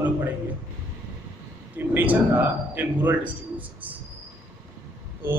हम लोग पढ़ेंगे टेम्परेचर का टेम्पोरल डिस्ट्रीब्यूशंस। तो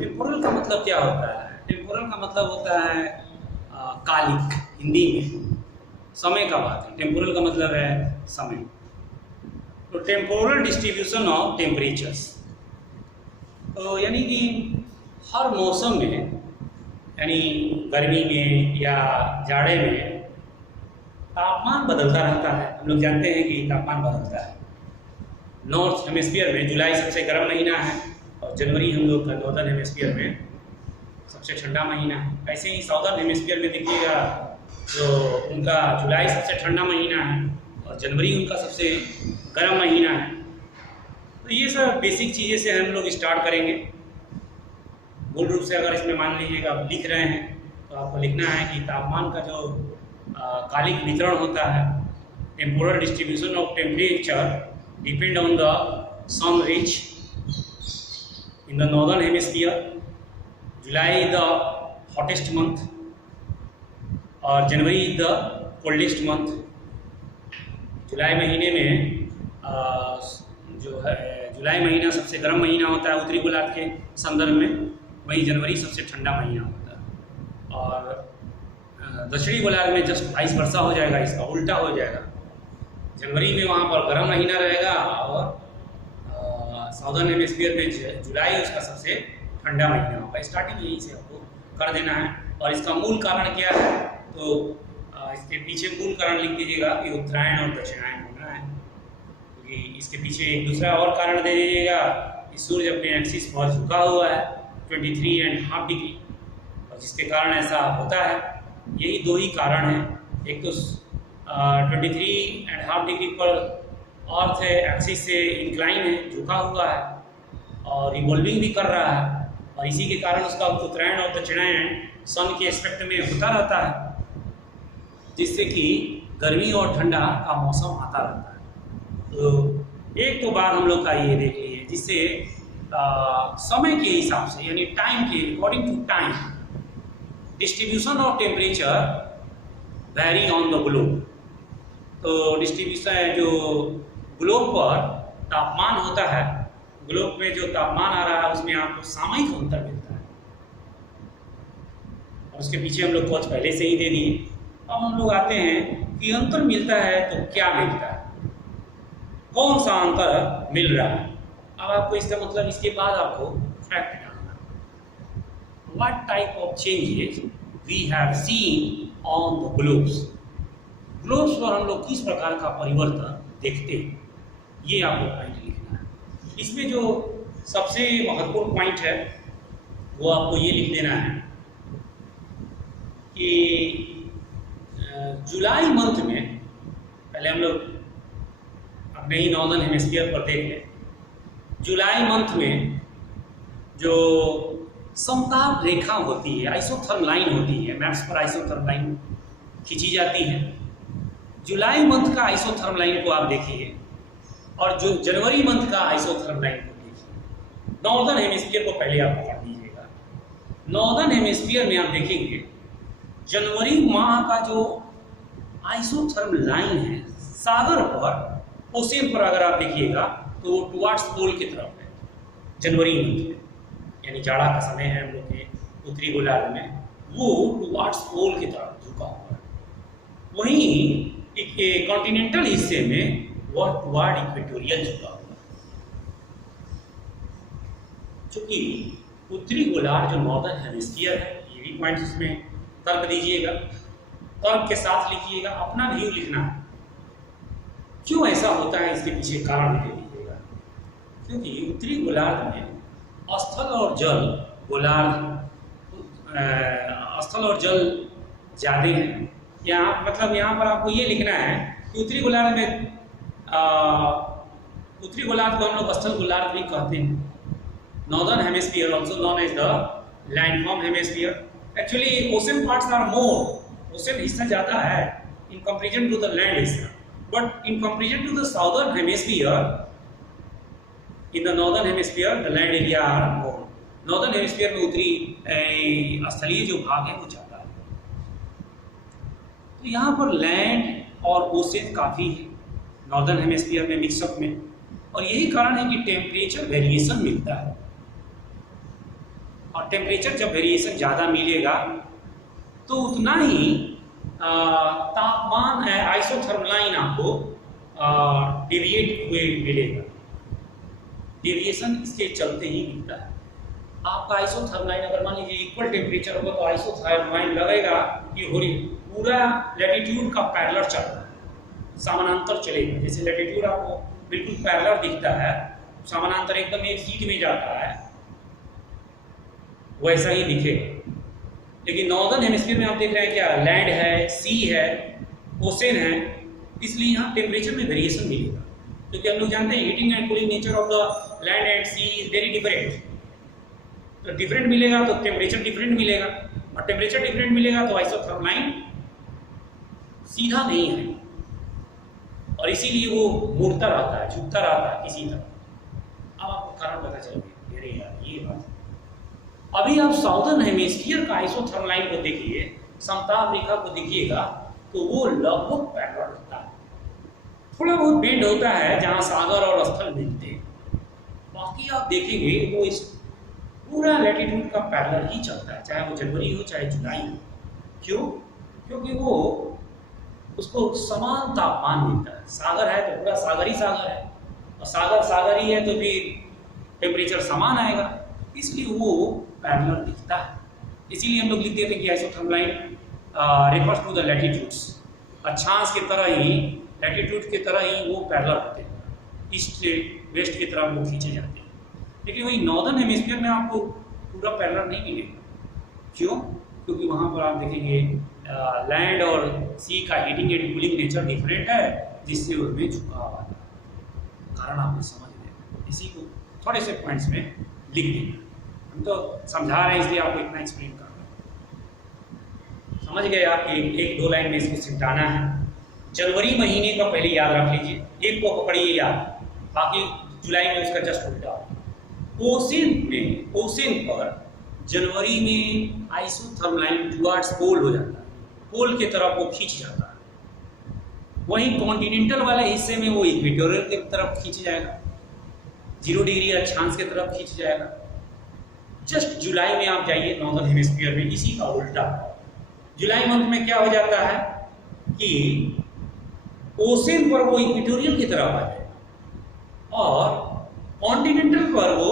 टेम्पोरल का मतलब क्या होता है? टेम्पोरल का मतलब होता है कालिक, हिंदी में समय का बात है। टेम्पोरल का मतलब है समय। तो टेम्पोरल डिस्ट्रीब्यूशन ऑफ टेम्परेचर्स, तो यानी कि हर मौसम में, यानी गर्मी में या जाड़े में तापमान बदलता रहता है। हम लोग जानते हैं कि तापमान बदलता है। नॉर्थ हेमिस्फीयर में जुलाई सबसे गर्म महीना है और जनवरी हम लोग का नॉर्दर्न हेमिस्फीयर में सबसे ठंडा महीना है। ऐसे ही साउदर्न हेमिस्फीयर में देखिएगा तो उनका जुलाई सबसे ठंडा महीना है और जनवरी उनका सबसे गर्म महीना है। तो ये सब बेसिक चीज़ें से हम लोग स्टार्ट करेंगे। मूल रूप से अगर इसमें मान लीजिएगा आप लिख रहे हैं तो आपको लिखना है कि तापमान का जो कालिक वितरण होता है, temporal distribution of temperature depend on the sun rich in the northern hemisphere. July is the hottest month और January is the coldest month. जुलाई महीने में जो है जुलाई महीना सबसे गर्म महीना होता है उत्तरी गोलार्ध के संदर्भ में, वहीं जनवरी सबसे ठंडा महीना होता है। और दक्षिणी गोलार्ध में जस्ट वाइस वर्षा हो जाएगा, इसका उल्टा हो जाएगा। जनवरी में वहाँ पर गर्म महीना रहेगा और साउदर्न हेमिस्फीयर में जुलाई उसका सबसे ठंडा महीना होगा। स्टार्टिंग यहीं से आपको कर देना है। और इसका मूल कारण क्या है, तो इसके पीछे मूल कारण लिख दीजिएगा कि उत्तरायण और दक्षिणायन होना है। क्योंकि इसके पीछे एक दूसरा और कारण दे दीजिएगा कि सूर्य अपने एक्सिस पर झुका हुआ है 23.5 डिग्री, और जिसके कारण ऐसा होता है। यही दो ही कारण हैं। एक तो 23.5 डिग्री पर अर्थ एक्सिस से इंक्लाइन है, झुका हुआ है और रिवॉल्विंग भी कर रहा है, और इसी के कारण उसका उत्तरायण और दक्षिणायन सन के एस्पेक्ट में होता रहता है, जिससे कि गर्मी और ठंडा का मौसम आता रहता है। तो एक तो बात हम लोग का ये देख लीजिए, जिससे समय के हिसाब से, यानी टाइम के according to time distribution of temperature very on the globe. तो डिस्ट्रीब्यूशन है जो ग्लोब पर तापमान होता है, ग्लोब में जो तापमान आ रहा है उसमें आपको सामयिक अंतर मिलता है। और उसके पीछे हम लोग कुछ पहले से ही दे दिए। अब हम लोग आते हैं कि अंतर मिलता है तो क्या मिलता है, कौन सा अंतर मिल रहा है। अब आपको इसका मतलब इसके बाद आपको फैक्ट डालना, what type of changes we have seen on the globes. Globes पर हम लोग किस प्रकार का परिवर्तन देखते हैं, ये आपको पॉइंट लिखना है। इसमें जो सबसे महत्वपूर्ण पॉइंट है वो आपको ये लिख देना है कि जुलाई मंथ में, पहले हम लोग अपने ही नॉर्दर्न हेमिस्फीयर पर देख लें। जुलाई मंथ में जो समताप रेखा होती है, आइसोथर्म लाइन होती है, मैप्स पर आइसोथर्म लाइन खींची जाती है। जुलाई मंथ का आइसोथर्म लाइन को आप देखिए और जो जनवरी मंथ का आइसोथर्म लाइन को देखिए। नॉर्दर्न हेमिस्फीयर को पहले आप पकड़ लीजिएगा। नॉर्दर्न हेमिस्फीयर में आप देखेंगे जनवरी माह का जो आइसोथर्म लाइन है सागर पर, ओशियन पर अगर आप देखिएगा तो वो टुवार्ड्स पोल की तरफ है जनवरी मंथ में, यानी जाड़ा का समय है हम लोग के उत्तरी गोलार्ध में, वो टुवार्ड्स पोल की तरफ झुका हुआ है। वहीं एक कॉन्टिनेंटल हिस्से में वह टुवार्ड इक्वेटोरियल झुका हुआ है। चूंकि उत्तरी गोलार्ध जो नॉर्दर्न हेमिस्फीयर है, ये भी पॉइंट इसमें तर्क दीजिएगा, तर्क के साथ लिखिएगा, अपना व्यू लिखना है। क्यों ऐसा होता है इसके पीछे कारण दे दीजिएगा। क्योंकि उत्तरी गोलार्ध में स्थल और जल स्थल और जल ज़्यादा हैं। यहाँ मतलब यहाँ पर आपको ये लिखना है कि उत्तरी गोलार्ध में उत्तरी गोलार्ध को हम लोग स्थल गोलार्ध भी कहते हैं। Northern hemisphere also known as the landform hemisphere. Actually ocean parts are more, ocean हिस्सा ज़्यादा है in comparison to the land हिस्सा, but in comparison to the southern hemisphere, in the northern hemisphere the land area are more. northern hemisphere में उत्तरी स्थलीय जो भाग है वो ज़्यादा है। तो यहाँ पर लैंड और ओशन काफ़ी है नॉर्दर्न हेमिस्फीयर में मिक्सअप में। और यही कारण है कि टेम्परेचर वेरिएशन मिलता है, और टेम्परेचर जब वेरिएशन ज़्यादा मिलेगा तो उतना ही तापमान है आइसोथर्मल लाइन आपको डेविएट हुए मिलेगा। डेविएशन इसके चलते ही मिलता है। आपका आइसोथर्मल लाइन अगर मान लीजिए इक्वल टेम्परेचर होगा तो आइसोथर्मल लाइन लगेगा कि हो रही पूरा लैटिट्यूड का पैरेलल चल रहा है, समानांतर चलेगा। जैसे लैटिट्यूड आपको बिल्कुल पैरेलल दिखता है, समानांतर एकदम एक शीट में जाता है, वैसा ही दिखेगा। लेकिन नॉर्दर्न हेमिस्फीयर में आप देख रहे हैं क्या, लैंड है, सी है, ओशन है, इसलिए यहाँ टेम्परेचर में वेरिएशन मिलेगा। क्योंकि हम लोग जानते हैं heating and cooling nature of the land and sea is very different. तो डिफरेंट मिलेगा तो टेम्परेचर डिफरेंट मिलेगा, और टेम्परेचर डिफरेंट मिलेगा तो आइसोथर्मल लाइन सीधा नहीं है, और इसीलिए वो मुड़ता रहता है, झुकता रहता है किसी तरह। अब आपको कारण पता चल गया, अरे यार ये बात। अभी आप साउदर्न हेमिस्फीयर का आइसोथर्मल लाइन को देखिए, समताप रेखा को देखिएगा, तो वो लगभग पैरेलल होता है। थोड़ा बहुत बेंड होता है जहाँ सागर और स्थल मिलते हैं, बाकी आप देखेंगे वो इस पूरा लैटिट्यूड का पैरेलल ही चलता है, चाहे वो जनवरी हो चाहे जुलाई हो। क्यों? क्योंकि वो उसको समान तापमान मिलता है। सागर है तो पूरा सागर है, और सागर ही है तो फिर टेम्परेचर समान आएगा, इसलिए वो पैरेलल दिखता है। इसीलिए हम लोग लिख देते हैं कि isothermal line refers to the latitudes. अक्षांश की तरह ही, लैटिट्यूड की तरह ही वो पैरेलल होते हैं, ईस्ट से वेस्ट की तरफ वो खींचे जाते हैं। लेकिन वही नॉर्दर्न हेमिस्फीयर में आपको पूरा पैरेलल नहीं मिलेगा। क्यों? क्योंकि वहाँ पर आप देखेंगे लैंड और सी का heating and cooling nature different है, जिससे उसमें झुकाव आता है। कारण आपने समझ लिया, इसी को थोड़े से पॉइंट्स में लिख देंगे। हम तो समझा रहे हैं इसलिए आपको इतना एक्सप्लेन कर रहे हैं। समझ गए आप कि एक दो लाइन में इसको सिमटाना है। जनवरी महीने का पहले याद रख लीजिए, एक को पकड़िए याद, बाकी जुलाई में उसका जस्ट उल्टा। ओशन पर जनवरी में आइसोथर्मल लाइन टुवर्ड्स पोल हो जाता है, पोल की तरफ वो खींच जाता है। वहीं कॉन्टिनेंटल वाले हिस्से में वो इक्वेटोरियल की तरफ खींच जाएगा, 0 डिग्री अक्षांश की तरफ खींच जाएगा। जस्ट जुलाई में आप जाइए नॉर्दर्न हेमिस्फीयर में, इसी का उल्टा। जुलाई मंथ में क्या हो जाता है कि ओशन पर वो इक्वेटोरियल की तरफ आ जाएगा, और कॉन्टिनेंटल पर वो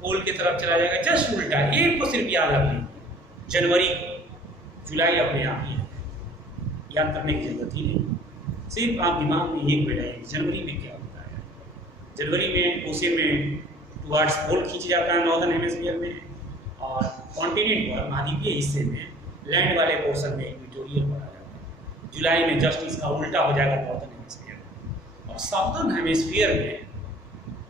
पोल की तरफ चला जाएगा, जस्ट उल्टा। एक को सिर्फ याद रख लीजिए, जनवरी को, जुलाई अपने आप ही है, याद करने की जरूरत ही नहीं। सिर्फ आप दिमाग में एक बैठाइए जनवरी में क्या होता है। जनवरी में ओशन में टुवर्ड्स पोल खींच जाता है नॉर्दर्न हेमिस्फीयर में, और कॉन्टिनेंट पर महाद्वीपीय हिस्से में लैंड वाले पोर्शन में इक्वेटोरियल पर आ जाता है। जुलाई में जस्ट इसका उल्टा हो जाएगा नॉर्दर्न हेमिस्फीयर। और साउदर्न हेमिस्फीयर में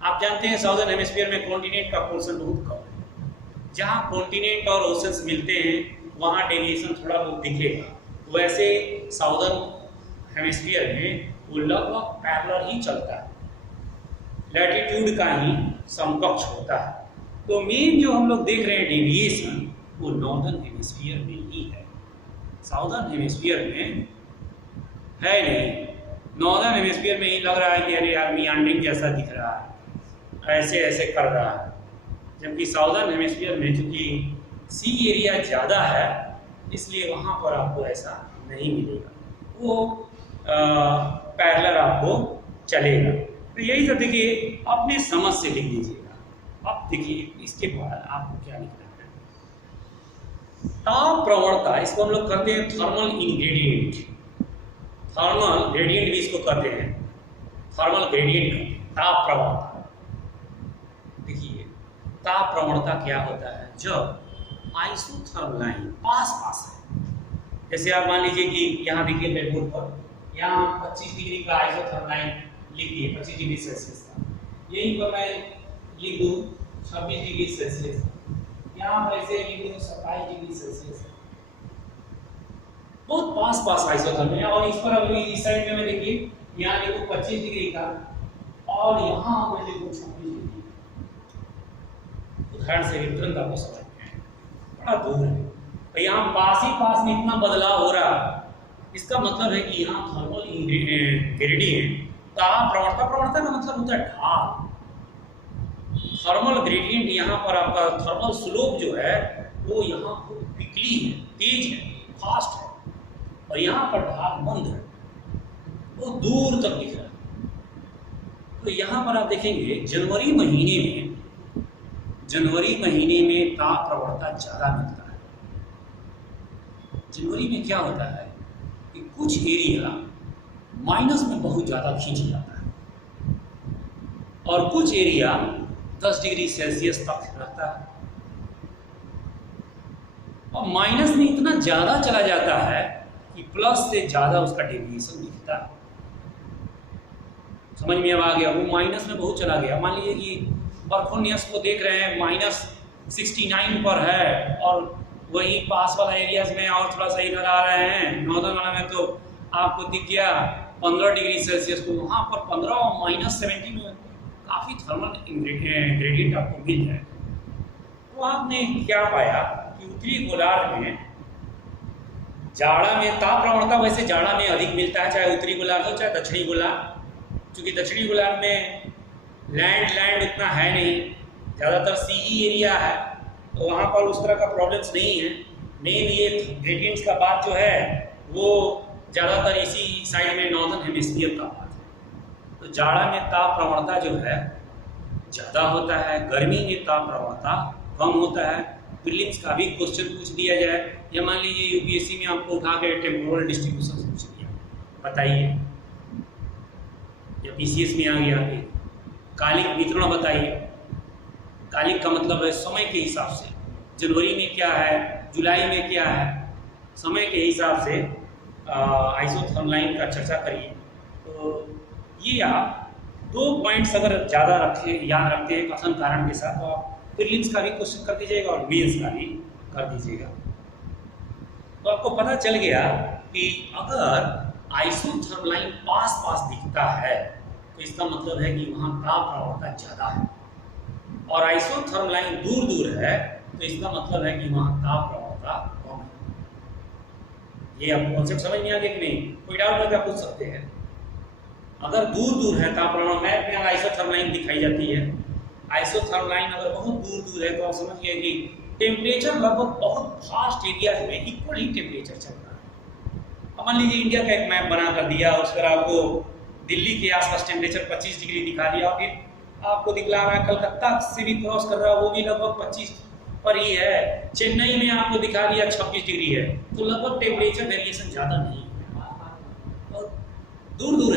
आप जानते हैं, साउदर्न हेमिस्फीयर में कॉन्टिनेंट का पोर्शन बहुत कम है। जहाँ कॉन्टिनेंट और ओशंस मिलते हैं वहाँ डेविएशन थोड़ा बहुत दिखेगा। वैसे साउदर्न हेमिस्फीयर में वो लगभग पैरेलल ही चलता है, लैटिट्यूड का ही समकक्ष होता है। तो मेन जो हम लोग देख रहे हैं डेविएशन, वो नॉर्दर्न हेमिस्फीयर में ही है, साउदर्न हेमिस्फीयर में है नहीं। नॉर्दर्न हेमिस्फीयर में ही लग रहा है कि अरे यार मियांडरिंग जैसा दिख रहा है, ऐसे ऐसे कर रहा है, जबकि साउदर्न हेमिस्फीयर में चूंकि सी एरिया ज़्यादा है इसलिए वहाँ पर आपको ऐसा नहीं मिलेगा, वो पैरेलल आपको चलेगा। तो यही सब देखिए, अपने समझ से लिख दीजिएगा। अब देखिए इसके बाद आपको क्या लिखना है, ताप प्रवणता, इसको हम लोग करते हैं थर्मल इंग्रेडिएंट, थर्मल ग्रेडियंट भी इसको कहते हैं, थर्मल ग्रेडियंट, ताप प्रवणता। देखिए ताप प्रवणता क्या होता है, जब आइसोथर्मल लाइन पास पास है। जैसे आप मान लीजिए कि यहाँ देखिए ब्लैकबोर्ड पर, यहाँ 25 डिग्री का आइसोथर्मल लाइन लिख दिए, 25 डिग्री सेल्सियस का। यहीं पर मैं लिख दूँ 26 डिग्री सेल्सियस, यहाँ पर ऐसे लिख दूँ 27 डिग्री सेल्सियस। बहुत पास पास आइसोथर्मल है। और इस पर अभी इस साइड में मैं देखिए, यहाँ लिखूँ 25 डिग्री का, और यहाँ मैं लिखूँ 26 डिग्री। उदाहरण से तुरंत आपको समझ में आए, बड़ा दूर है, और यहाँ पास ही पास में इतना बदलाव हो रहा है। इसका मतलब है कि यहाँ थर्मल ग्रेडियंट, ताप प्रवणता, प्रवणता का मतलब होता है ढाल। थर्मल ग्रेडियंट यहाँ पर आपका थर्मल स्लोप जो है वो यहाँ क्विकली है, तेज है, फास्ट है, और यहाँ पर ढाल मंद है, वो दूर तक दिख रहा है। तो यहाँ पर आप देखेंगे जनवरी महीने में ताप प्रवणता ज़्यादा मिलता है। जनवरी में क्या होता है कि कुछ एरिया माइनस में बहुत ज़्यादा खींच जाता है और कुछ एरिया 10 डिग्री सेल्सियस तक रहता है, और माइनस में इतना ज़्यादा चला जाता है कि प्लस से ज़्यादा उसका डेविएशन दिखता है। समझ में अब आ गया? वो माइनस में बहुत चला गया। मान लीजिए कि बर्फोनियस को देख रहे हैं -69 पर है, और वही पास वाला एरियाज में और थोड़ा सा इधर आ रहे हैं नॉर्दर्न वाला में, तो आपको दिख गया 15 डिग्री सेल्सियस। तो वहाँ पर 15 और -70 में काफ़ी थर्मल ग्रेडियंट आपको मिल जाएगा। तो आपने क्या पाया कि उत्तरी गोलार्ध में जाड़ा में ताप प्रवणता वैसे जाड़ा में अधिक मिलता है, चाहे उत्तरी गोलार्ध हो चाहे दक्षिणी गोलार्ध। क्योंकि दक्षिणी गोलार्ध में लैंड उतना है नहीं, ज़्यादातर सी एरिया है, तो वहाँ पर उस तरह का प्रॉब्लम्स नहीं है। मेन ये ग्रेडियंट्स का बात जो है वो ज़्यादातर इसी साइड में नॉर्दर्न हेमिस्फीयर का बात है। तो जाड़ा में ताप प्रवणता जो है ज़्यादा होता है, गर्मी में ताप प्रवणता कम होता है। प्रीलिम्स का भी क्वेश्चन पूछ दिया जाए, या मान लीजिए यूपीएससी में आपको उठा के टेम्पोरल डिस्ट्रीब्यूशन पूछ दिया, बताइए, या पीसीएस में आ गया कि कालिक वितरण बताइए। कालिक का मतलब है समय के हिसाब से, जनवरी में क्या है, जुलाई में क्या है, समय के हिसाब से आइसोथर्मलाइन का चर्चा करिए। तो ये आप 2 पॉइंट्स अगर ज़्यादा याद रखते हैं कथन कारण के साथ, तो आप प्रीलिम्स का भी क्वेश्चन कर दीजिएगा और मेंस का भी कर दीजिएगा। तो आपको पता चल गया कि अगर आइसोथर्मलाइन पास दिखता है तो इसका मतलब है कि वहाँ ताप प्रवणता ज़्यादा है, और आइसोथर्मलाइन दूर है तो इसका मतलब है कि वहाँ ताप प्रवणता कम है। ये आपको कॉन्सेप्ट समझ में आ गया कि नहीं? कोई डाउट है क्या पूछ सकते हैं? अगर दूर है ताप प्रवणता, मैप में आइसोथर्मलाइन दिखाई जाती है, आइसोथर्मलाइन अगर बहुत दूर है तो आप समझिए कि टेम्परेचर लगभग बहुत फास्ट एरियाज में इक्वल ही टेम्परेचर चल रहा है। अब मान लीजिए इंडिया का एक मैप बना कर दिया, उस पर आपको दिल्ली के आसपास टेम्परेचर 25 डिग्री दिखा दिया, और फिर आपको दिखला रहा है कलकत्ता से भी क्रॉस कर रहा है, वो भी लगभग 25 पर ही है, चेन्नई में आपको दिखा दिया 26 डिग्री है, तो लगभग टेम्परेचर वेरिएशन ज़्यादा नहीं है, और दूर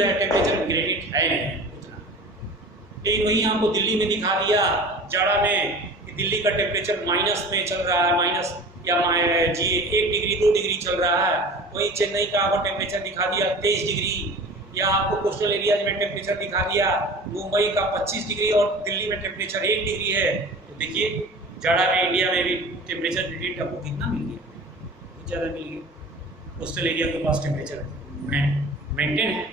है टेम्परेचर ग्रेडियंट है नहीं उतना। लेकिन वहीं आपको दिल्ली में दिखा दिया जाड़ा में कि दिल्ली का टेम्परेचर माइनस में चल रहा है, माइनस या 1 डिग्री 2 डिग्री चल रहा है, वहीं चेन्नई का आपको टेम्परेचर दिखा दिया 23 डिग्री, या आपको कोस्टल एरियाज में टेम्परेचर दिखा दिया मुंबई का 25 डिग्री और दिल्ली में टेम्परेचर 1 डिग्री है। तो देखिए जाड़ा में इंडिया में भी टेम्परेचर ग्रेडियंट आपको कितना मिल गया, बहुत ज़्यादा मिल गया। कोस्टल एरिया के पास टेम्परेचर मेंटेन है,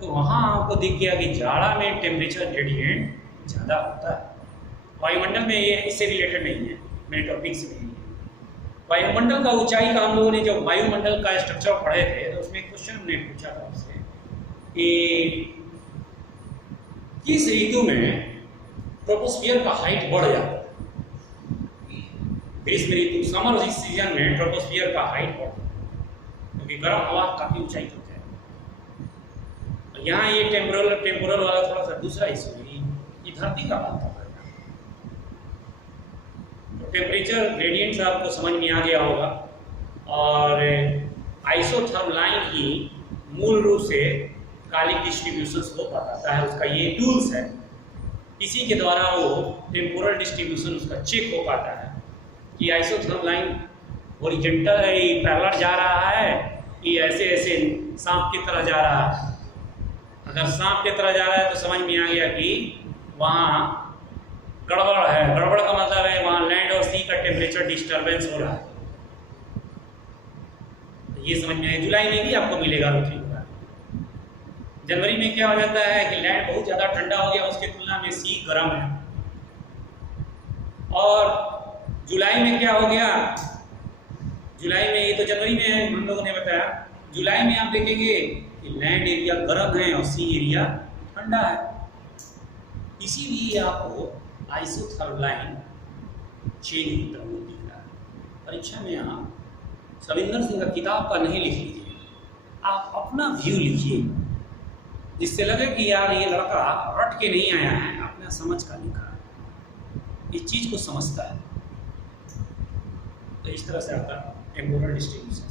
तो वहाँ आपको दिख गया कि जाड़ा में टेम्परेचर ग्रेडियंट ज़्यादा होता है। वायुमंडल में ये इससे रिलेटेड नहीं है, मेरे टॉपिक से नहीं है। वायुमंडल का ऊंचाई का हम लोगों ने जब वायुमंडल का स्ट्रक्चर पढ़े थे तो उसमें क्वेश्चन हमने पूछा था आपसे कि किस ऋतु में ट्रोपोस्फियर का हाइट बढ़ जाता है। ग्रीष्म ऋतु, समर सीजन में ट्रोपोस्फियर का हाइट बढ़ता है क्योंकि गर्म हवा काफ़ी ऊंचाई तक है। यहाँ ये टेम्पोरल वाला थोड़ा सा दूसरा इशू है, ये धरती का बात कर रहा है। तो टेम्परेचर ग्रेडियंट्स आपको समझ में आ गया होगा, और आइसोथर्मलाइन ही मूल रूप से कालिक डिस्ट्रीब्यूशंस को बताता है। उसका ये टूल्स है, इसी के द्वारा वो टेम्पोरल डिस्ट्रीब्यूशन उसका चेक हो पाता है कि आइसोथर्मलाइन हॉरिजॉन्टल पैरेलल जा रहा है कि ऐसे ऐसे सांप की तरह जा रहा है। अगर सांप की तरह जा रहा है तो समझ में आ गया कि वहाँ गड़बड़ है। गड़बड़ का मतलब है वहाँ लैंड और सी का टेम्परेचर डिस्टर्बेंस हो रहा है, तो ये समझ में आया। जुलाई में भी आपको मिलेगा उत्तरी गोलार्ध। जनवरी में क्या हो जाता है कि लैंड बहुत ज़्यादा ठंडा हो गया, उसकी तुलना में सी गर्म है। और जुलाई में क्या हो गया, जुलाई में, ये तो जनवरी में हम लोगों ने बताया, जुलाई में आप देखेंगे कि लैंड एरिया गर्म है और सी एरिया ठंडा है। इसीलिए आपको आइसोथर्मलाइन चेंज होता हुआ दिख रहा है। परीक्षा में आप सविंदर सिंह का किताब का नहीं लिख लीजिए, आप अपना व्यू लिखिए, जिससे लगे कि यार ये लड़का रट के नहीं आया है, अपना समझ का लिखा है, इस चीज़ को समझता है। तो इस तरह से आपका टेम्पोरल डिस्ट्रीब्यूशन